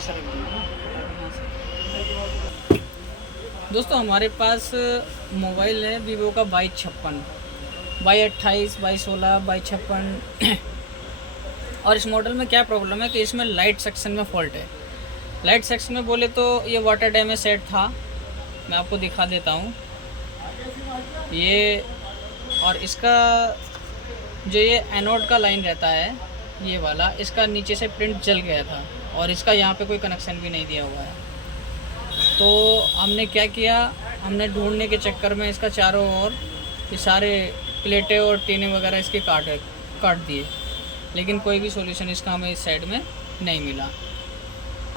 शीशा रख दूँगा यहाँ से। दोस्तों हमारे पास मोबाइल है वीवो का 2256, 2228, 2216, 2256 और इस मॉडल में क्या प्रॉब्लम है कि इसमें लाइट सेक्शन में फॉल्ट है। लाइट सेक्शन में बोले तो ये वाटर डैमेज सेट था, मैं आपको दिखा देता हूँ ये। और इसका जो ये एनोड का लाइन रहता है ये वाला, इसका नीचे से प्रिंट जल गया था और इसका यहाँ पे कोई कनेक्शन भी नहीं दिया हुआ है। तो हमने क्या किया, हमने ढूंढने के चक्कर में इसका चारों ओर ये सारे प्लेटें और टीने वगैरह इसके काट दिए, लेकिन कोई भी सॉल्यूशन इसका हमें इस साइड में नहीं मिला।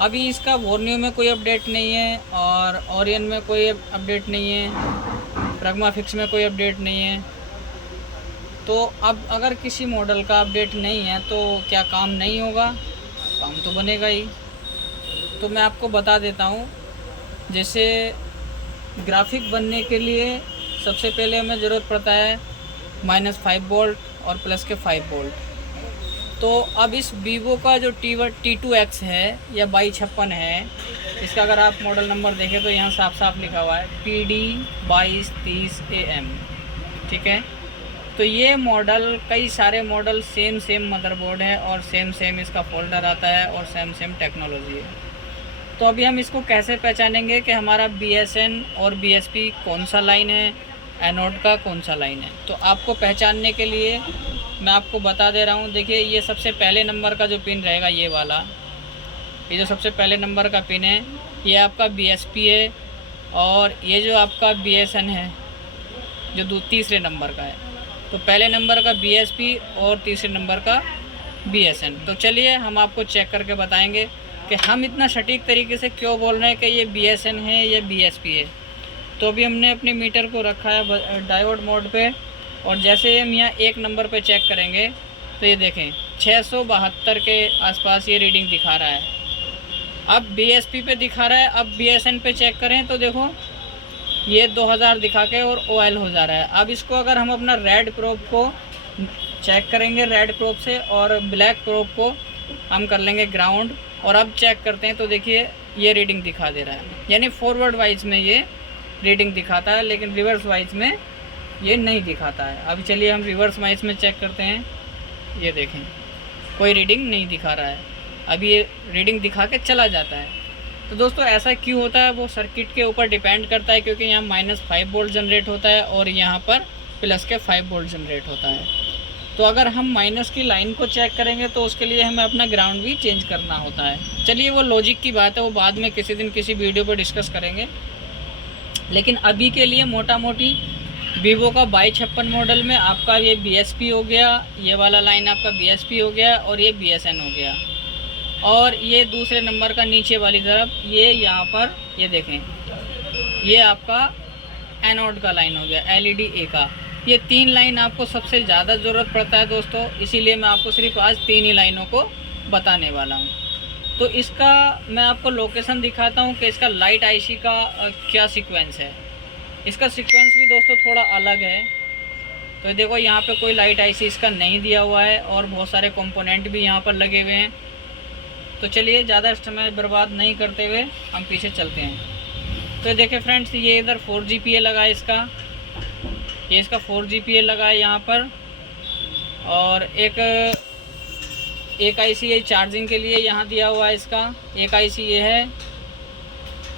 अभी इसका वॉर्नियो में कोई अपडेट नहीं है और ओरियन में कोई अपडेट नहीं है, प्रगमा फिक्स में कोई अपडेट नहीं है। तो अब अगर किसी मॉडल का अपडेट नहीं है तो क्या काम नहीं होगा? काम तो बनेगा ही। तो मैं आपको बता देता हूँ, जैसे ग्राफिक बनने के लिए सबसे पहले हमें ज़रूरत पड़ता है -5 वोल्ट और प्लस के 5 वोल्ट। तो अब इस वीवो का जो T2X है या 2256 है, इसका अगर आप मॉडल नंबर देखें तो यहाँ साफ साफ लिखा हुआ है PD2230AM, ठीक है। तो ये मॉडल, कई सारे मॉडल सेम मदरबोर्ड है और सेम इसका फोल्डर आता है और सेम टेक्नोलॉजी है। तो अभी हम इसको कैसे पहचानेंगे कि हमारा BSN और BSP कौन सा लाइन है, एनोड का कौन सा लाइन है? तो आपको पहचानने के लिए मैं आपको बता दे रहा हूँ। देखिए ये सबसे पहले नंबर का जो पिन रहेगा ये वाला, ये जो सबसे पहले नंबर का पिन है ये आपका BSP है और ये जो आपका BSN है जो तीसरे नंबर का है। तो पहले नंबर का BSP और तीसरे नंबर का BSN। तो चलिए हम आपको चेक करके बताएंगे कि हम इतना सटीक तरीके से क्यों बोल रहे हैं कि ये BSN है या BSP है। तो अभी हमने अपने मीटर को रखा है डायोड मोड पे और जैसे हम यहाँ एक नंबर पे चेक करेंगे तो ये देखें 672 के आसपास ये रीडिंग दिखा रहा है। अब BSP पे दिखा रहा है, अब BSN पे चेक करें तो देखो ये 2000 दिखा के और OL हो जा रहा है। अब इसको अगर हम अपना रेड प्रोब को चेक करेंगे रेड प्रोब से और ब्लैक प्रोब को हम कर लेंगे ग्राउंड और अब चेक करते हैं तो देखिए ये रीडिंग दिखा दे रहा है। यानी फॉरवर्ड वाइज में ये रीडिंग दिखाता है लेकिन रिवर्स वाइज में ये नहीं दिखाता है। अभी चलिए हम रिवर्स वाइज में चेक करते हैं, ये देखें कोई रीडिंग नहीं दिखा रहा है, अभी ये रीडिंग दिखा के चला जाता है। तो दोस्तों ऐसा क्यों होता है वो सर्किट के ऊपर डिपेंड करता है, क्योंकि यहाँ -5 वोल्ट जनरेट होता है और यहाँ पर प्लस के 5 वोल्ट जनरेट होता है। तो अगर हम माइनस की लाइन को चेक करेंगे तो उसके लिए हमें अपना ग्राउंड भी चेंज करना होता है। चलिए वो लॉजिक की बात है, वो बाद में किसी दिन किसी वीडियो पर डिस्कस करेंगे। लेकिन अभी के लिए मोटा मोटी वीवो का 2256 मॉडल में आपका ये BSP हो गया, ये वाला लाइन आपका BSP हो गया और ये BSN हो गया। और ये दूसरे नंबर का नीचे वाली तरफ ये यहाँ पर ये देखें ये आपका एनोड का लाइन हो गया LED A का। ये 3 लाइन आपको सबसे ज़्यादा ज़रूरत पड़ता है दोस्तों, इसीलिए मैं आपको सिर्फ आज 3 ही लाइनों को बताने वाला हूँ। तो इसका मैं आपको लोकेशन दिखाता हूँ कि इसका लाइट IC का क्या सीक्वेंस है। इसका सीक्वेंस भी दोस्तों थोड़ा अलग है। तो देखो यहाँ पे कोई लाइट IC इसका नहीं दिया हुआ है और बहुत सारे कंपोनेंट भी यहाँ पर लगे हुए हैं। तो चलिए ज़्यादा समय बर्बाद नहीं करते हुए हम पीछे चलते हैं। तो देखिए फ्रेंड्स ये इधर 4GPA लगा है इसका, ये इसका 4GPA लगा है यहाँ पर। और एक IC ये चार्जिंग के लिए यहाँ दिया हुआ है इसका, एक IC ये है।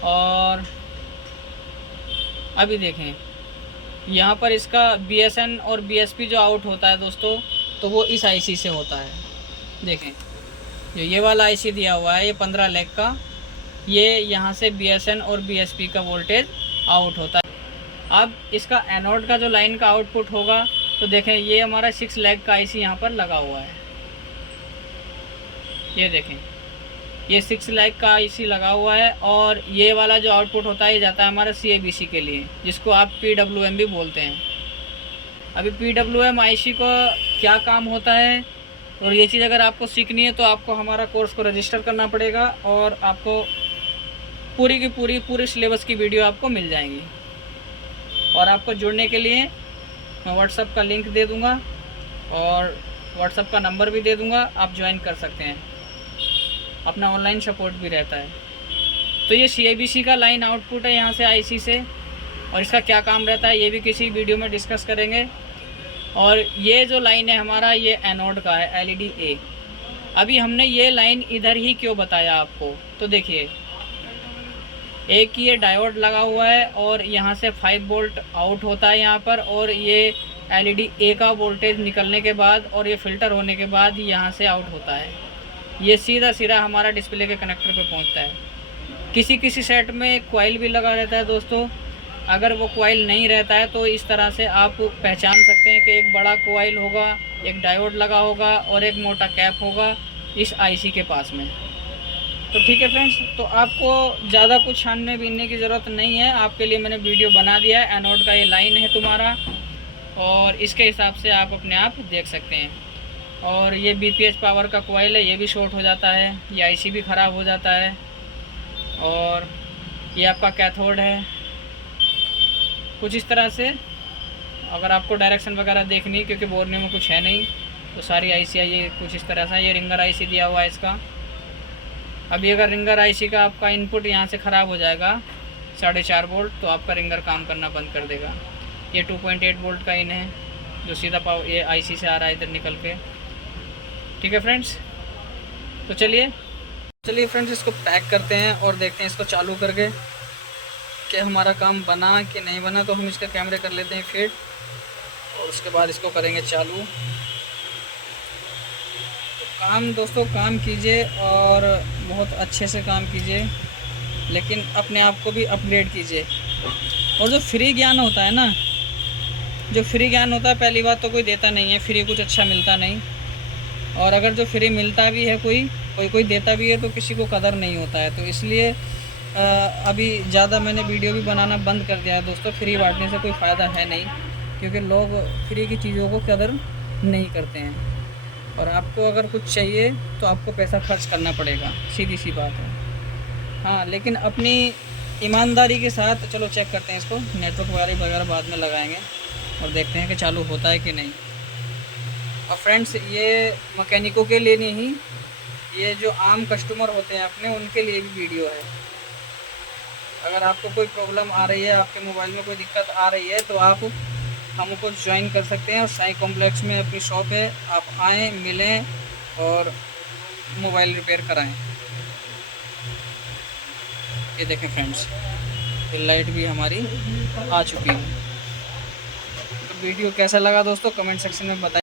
और अभी देखें यहाँ पर इसका BSN और BSP जो आउट होता है दोस्तों तो वो इस IC से होता है। देखें जो ये वाला IC दिया हुआ है ये 15 लाख का, ये यहाँ से BSN और BSP का वोल्टेज आउट होता है। अब इसका एनोड का जो लाइन का आउटपुट होगा तो देखें ये हमारा 6 लाख का IC यहाँ पर लगा हुआ है। ये देखें ये 6 लाख का IC लगा हुआ है और ये वाला जो आउटपुट होता है ये जाता है हमारा CABC के लिए, जिसको आप PWM भी बोलते हैं। अभी PWM IC का क्या काम होता है और ये चीज़ अगर आपको सीखनी है तो आपको हमारा कोर्स को रजिस्टर करना पड़ेगा और आपको पूरी की पूरी सिलेबस की वीडियो आपको मिल जाएंगी। और आपको जुड़ने के लिए मैं व्हाट्सएप का लिंक दे दूँगा और व्हाट्सएप का नंबर भी दे दूँगा, आप ज्वाइन कर सकते हैं। अपना ऑनलाइन सपोर्ट भी रहता है। तो ये CIBC का लाइन आउटपुट है यहाँ से IC से, और इसका क्या काम रहता है ये भी किसी वीडियो में डिस्कस करेंगे। और ये जो लाइन है हमारा, ये एनोड का है, LED A। अभी हमने ये लाइन इधर ही क्यों बताया आपको, तो देखिए एक ये डायोड लगा हुआ है और यहाँ से 5 वोल्ट आउट होता है यहाँ पर, और ये LED A का वोल्टेज निकलने के बाद और ये फ़िल्टर होने के बाद यहाँ से आउट होता है। ये सीधा सीधा हमारा डिस्प्ले के कनेक्टर पे पहुँचता है। किसी किसी सेट में कॉइल भी लगा रहता है दोस्तों। अगर वो कॉइल नहीं रहता है तो इस तरह से आप पहचान सकते हैं कि एक बड़ा कॉइल होगा, एक डायोड लगा होगा और एक मोटा कैप होगा इस IC के पास में। तो ठीक है फ्रेंड्स, तो आपको ज़्यादा कुछ छानने बीनने की ज़रूरत नहीं है, आपके लिए मैंने वीडियो बना दिया है। एनोड का ये लाइन है तुम्हारा, और इसके हिसाब से आप अपने आप देख सकते हैं। और ये BPH पावर का कॉइल है, ये भी शॉर्ट हो जाता है, ये IC भी ख़राब हो जाता है। और ये आपका कैथोड है कुछ इस तरह से। अगर आपको डायरेक्शन वगैरह देखनी, क्योंकि बोर्ड में कुछ है नहीं, तो सारी IC ये कुछ इस तरह से। ये रिंगर IC दिया हुआ है इसका। अभी अगर रिंगर IC का आपका इनपुट यहाँ से ख़राब हो जाएगा 4.5 वोल्ट, तो आपका रिंगर काम करना बंद कर देगा। ये 2.8 वोल्ट का इन है जो सीधा पावर ये IC से आ रहा है इधर निकल के। ठीक है फ्रेंड्स, तो चलिए फ्रेंड्स इसको पैक करते हैं और देखते हैं इसको चालू करके कि हमारा काम बना कि नहीं बना। तो हम इसके कैमरे कर लेते हैं फिट, और उसके बाद इसको करेंगे चालू। काम दोस्तों काम कीजिए और बहुत अच्छे से काम कीजिए, लेकिन अपने आप को भी अपग्रेड कीजिए। और जो फ्री ज्ञान होता है ना, जो फ्री ज्ञान होता है, पहली बात तो कोई देता नहीं है, फ्री कुछ अच्छा मिलता नहीं। और अगर जो फ्री मिलता भी है कोई देता भी है तो किसी को कदर नहीं होता है। तो इसलिए अभी ज़्यादा मैंने वीडियो भी बनाना बंद कर दिया है दोस्तों। फ्री बांटने से कोई फ़ायदा है नहीं, क्योंकि लोग फ्री की चीज़ों को कदर नहीं करते हैं। और आपको अगर कुछ चाहिए तो आपको पैसा खर्च करना पड़ेगा, सीधी सी बात है। हाँ, लेकिन अपनी ईमानदारी के साथ चलो चेक करते हैं इसको। नेटवर्क वगैरह बाद में लगाएंगे और देखते हैं कि चालू होता है कि नहीं। और फ्रेंड्स ये मैकेनिकों के लिए नहीं, ये जो आम कस्टमर होते हैं अपने, उनके लिए भी वीडियो है। अगर आपको कोई प्रॉब्लम आ रही है, आपके मोबाइल में कोई दिक्कत आ रही है, तो आप हमको ज्वाइन कर सकते हैं। और साई कॉम्प्लेक्स में अपनी शॉप है, आप आएँ, मिलें और मोबाइल रिपेयर कराएं। ये देखें फ्रेंड्स, ये लाइट भी हमारी आ चुकी है। तो वीडियो कैसा लगा दोस्तों कमेंट सेक्शन में बताएं।